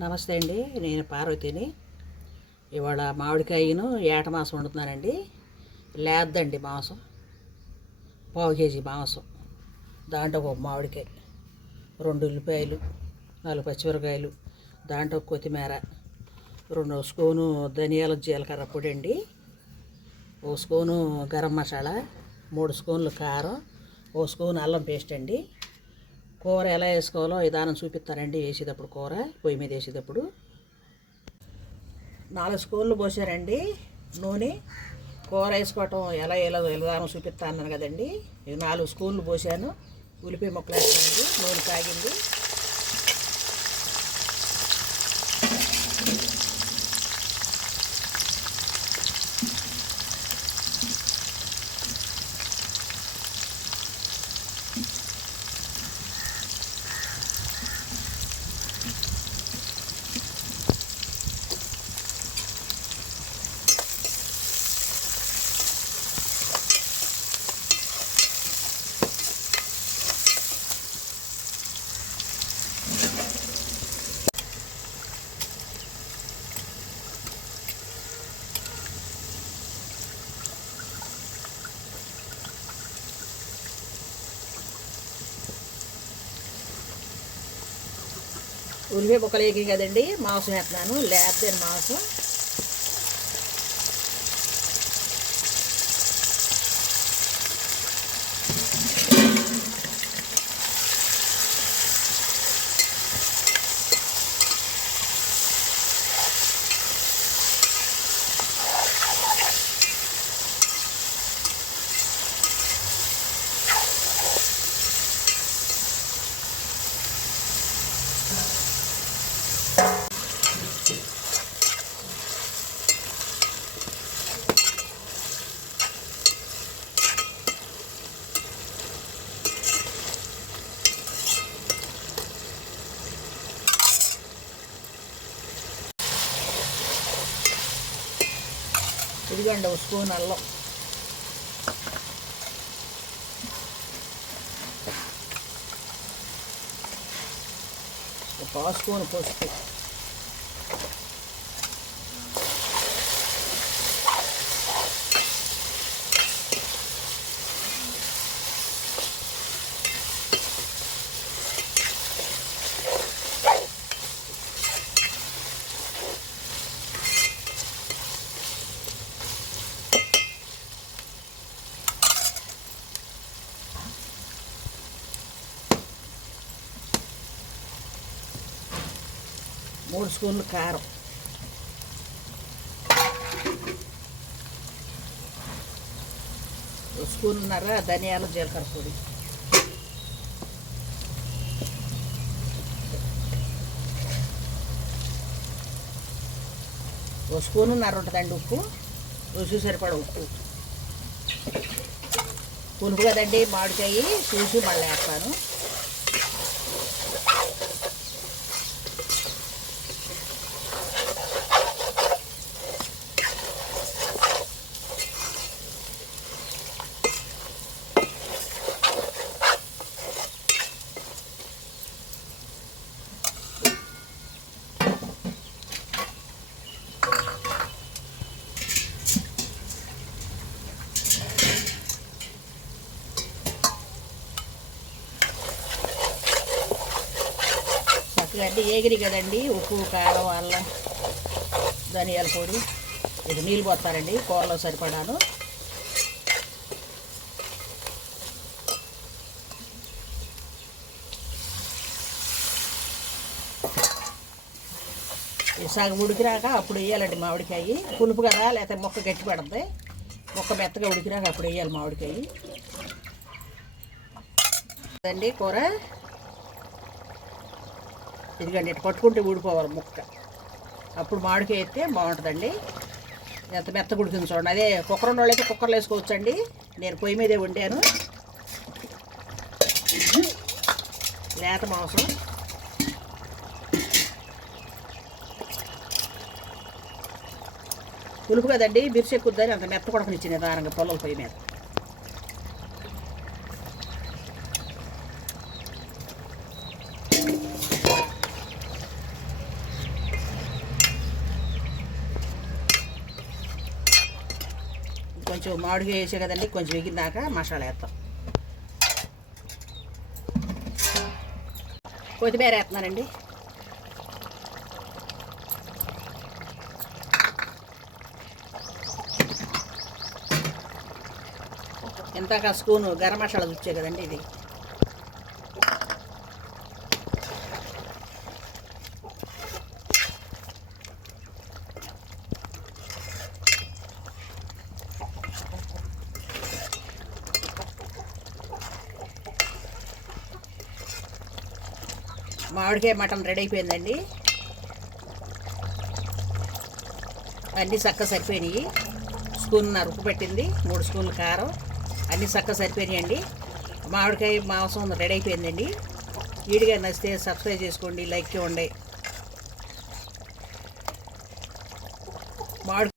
నమస్తే అండి, నేను పార్వతిని. ఇవాళ మామిడికాయను ఏట మాంసం వండుతున్నానండి. లేద్దండి మాంసం, పావు కేజీ మాంసం, దాంట్లో ఒక మామిడికాయ, 2 ఉల్లిపాయలు, 4 పచ్చిమిరకాయలు, దాంట్లో కొత్తిమీర, 2 స్పూను ధనియాల జీలకర్ర పొడి అండి, 1 స్పూను గరం మసాలా, 3 స్పూన్లు కారం, 1 స్పూన్ అల్లం పేస్ట్ అండి. కూర ఎలా వేసుకోవాలో విధానం చూపిస్తానండి. వేసేటప్పుడు కూర పొయ్యి మీద వేసేటప్పుడు 4 స్పూన్లు పోసారండి నూనె. కూర వేసుకోవటం ఎలా విధానం చూపిస్తా అన్నాను కదండి. 4 స్పూన్లు పోసాను. ఉల్లిపాయ ముక్కలు వేస్తానండి. నూనె కాగింది. ఉల్లిపాయ ముక్కలు వేగి కదండి, మాంసం వేస్తున్నాను. లేద్దని మాంసం. ఇదిగోండి 1 స్పూన్ అల్లం, 1 స్పూన్ పసుపు, మూడు స్పూన్లు కారం, 1 స్పూన్నర ధనియాల జీలకర్ర పొడి, 1 స్పూన్నర ఉంటుందండి ఉప్పు. రుచి సరిపడ ఉప్పు. పులుపు కదండి మామిడికాయ, చూసి మళ్ళీ వేస్తాను. చక్కగా ఏగిరి కదండి, ఉప్పు, కారం, అల్లం, ధనియాల పొడి. ఇది నీళ్ళు పోతారండి కూరలో సరిపడాను. ఈ సగం ఉడికిరాక అప్పుడు వేయాలండి మామిడికాయ. పులుపు కదా, లేకపోతే మొక్క గట్టి పడుతుంది. మొక్క మెత్తగా ఉడికిరాక అప్పుడు వేయాలి మామిడికాయ. అండి కూర ఇదిగండి, ఇటు పట్టుకుంటే ఊడిపోవాలి ముక్క. అప్పుడు మామిడికాయ వేస్తే బాగుంటుందండి. ఎంత మెత్తగా ఉడికింది చూడండి. అదే కుక్కర్ ఉన్న వాళ్ళైతే కుక్కర్లో వేసుకోవచ్చండి. నేను పొయ్యి మీదే వండాను. లేత మాంసం. పులుపు కదండి, బిర్చి ఎక్కుద్దని అంత మెత్త కొడకనిచ్చింది నిదానంగా పొలం పొయ్యి మీద. కొంచెం మామిడికాయ వేసే కదండి, కొంచెం ఎగిన మసాలా వేస్తాం. కొత్తిమీర వేస్తున్నానండి. ఇంతక స్పూను గరం మసాలా వచ్చే కదండి ఇది. మామిడికాయ మటన్ రెడీ అయిపోయిందండి. అన్నీ చక్కగా సరిపోయినాయి. స్పూన్నర ఉప్పు పెట్టింది, 3 స్పూన్లు కారం, అన్నీ చక్కగా సరిపోయినాయండి. మామిడికాయ మాంసం రెడీ అయిపోయిందండి. వీడిగా నచ్చితే సబ్స్క్రైబ్ చేసుకోండి, లైక్ ఇవ్వండి. మామిడి